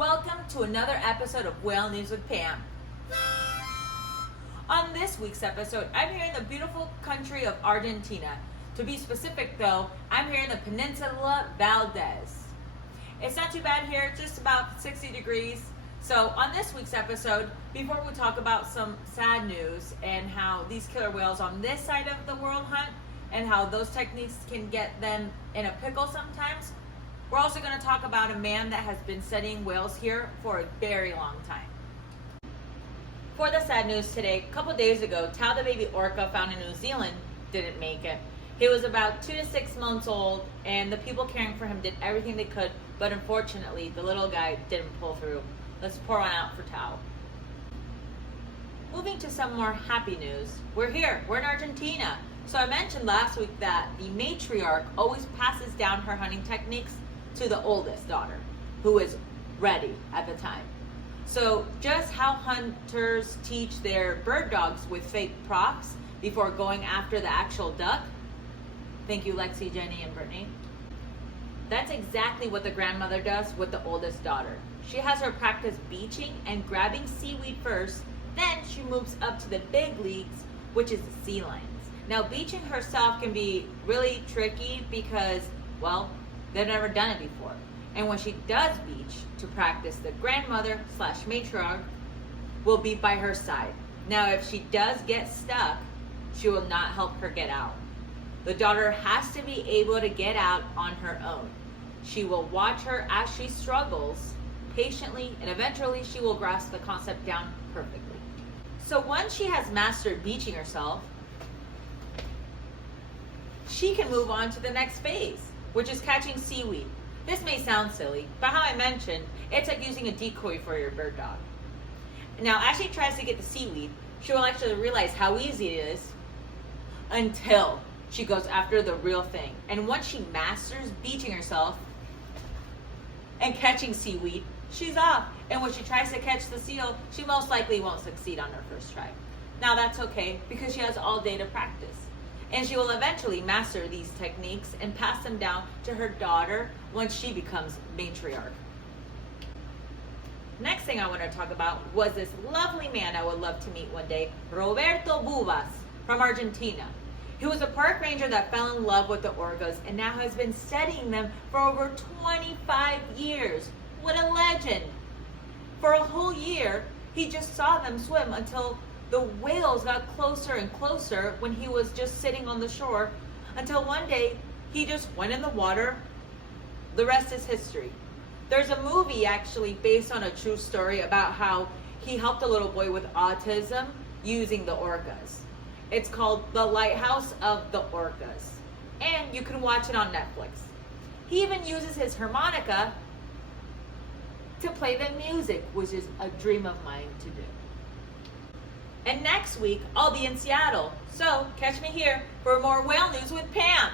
Welcome to another episode of Whale News with Pam. On this week's episode, I'm here in the beautiful country of Argentina. To be specific though, I'm here in the Peninsula Valdes. It's not too bad here, just about 60 degrees. So on this week's episode, before we talk about some sad news and how these killer whales on this side of the world hunt and how those techniques can get them in a pickle sometimes, we're also going to talk about a man that has been studying whales here for a very long time. For the sad news today, a couple days ago, Tao the baby orca found in New Zealand didn't make it. He was about 2 to 6 months old, and the people caring for him did everything they could, but unfortunately, the little guy didn't pull through. Let's pour one out for Tao. Moving to some more happy news, we're here, we're in Argentina. So I mentioned last week that the matriarch always passes down her hunting techniques to the oldest daughter, who is ready at the time. So just how hunters teach their bird dogs with fake props before going after the actual duck. Thank you, Lexi, Jenny, and Brittany. That's exactly what the grandmother does with the oldest daughter. She has her practice beaching and grabbing seaweed first, then she moves up to the big leagues, which is the sea lions. Now, beaching herself can be really tricky because, well, they've never done it before. And when she does beach to practice, the grandmother / matriarch will be by her side. Now, if she does get stuck, she will not help her get out. The daughter has to be able to get out on her own. She will watch her as she struggles patiently, and eventually she will grasp the concept down perfectly. So once she has mastered beaching herself, she can move on to the next phase, which is catching seaweed. This may sound silly, but how I mentioned, it's like using a decoy for your bird dog. Now, as she tries to get the seaweed, she will actually realize how easy it is until she goes after the real thing. And once she masters beaching herself and catching seaweed, she's off. And when she tries to catch the seal, she most likely won't succeed on her first try. Now that's okay, because she has all day to practice. And she will eventually master these techniques and pass them down to her daughter once she becomes matriarch. Next thing I want to talk about was this lovely man I would love to meet one day, Roberto Bubas from Argentina. He was a park ranger that fell in love with the orcas and now has been studying them for over 25 years. What a legend! For a whole year, he just saw them swim until the whales got closer and closer when he was just sitting on the shore, until one day he just went in the water. The rest is history. There's a movie actually based on a true story about how he helped a little boy with autism using the orcas. It's called The Lighthouse of the Orcas, and you can watch it on Netflix. He even uses his harmonica to play the music, which is a dream of mine to do. And next week, I'll be in Seattle. So catch me here for more whale news with Pam.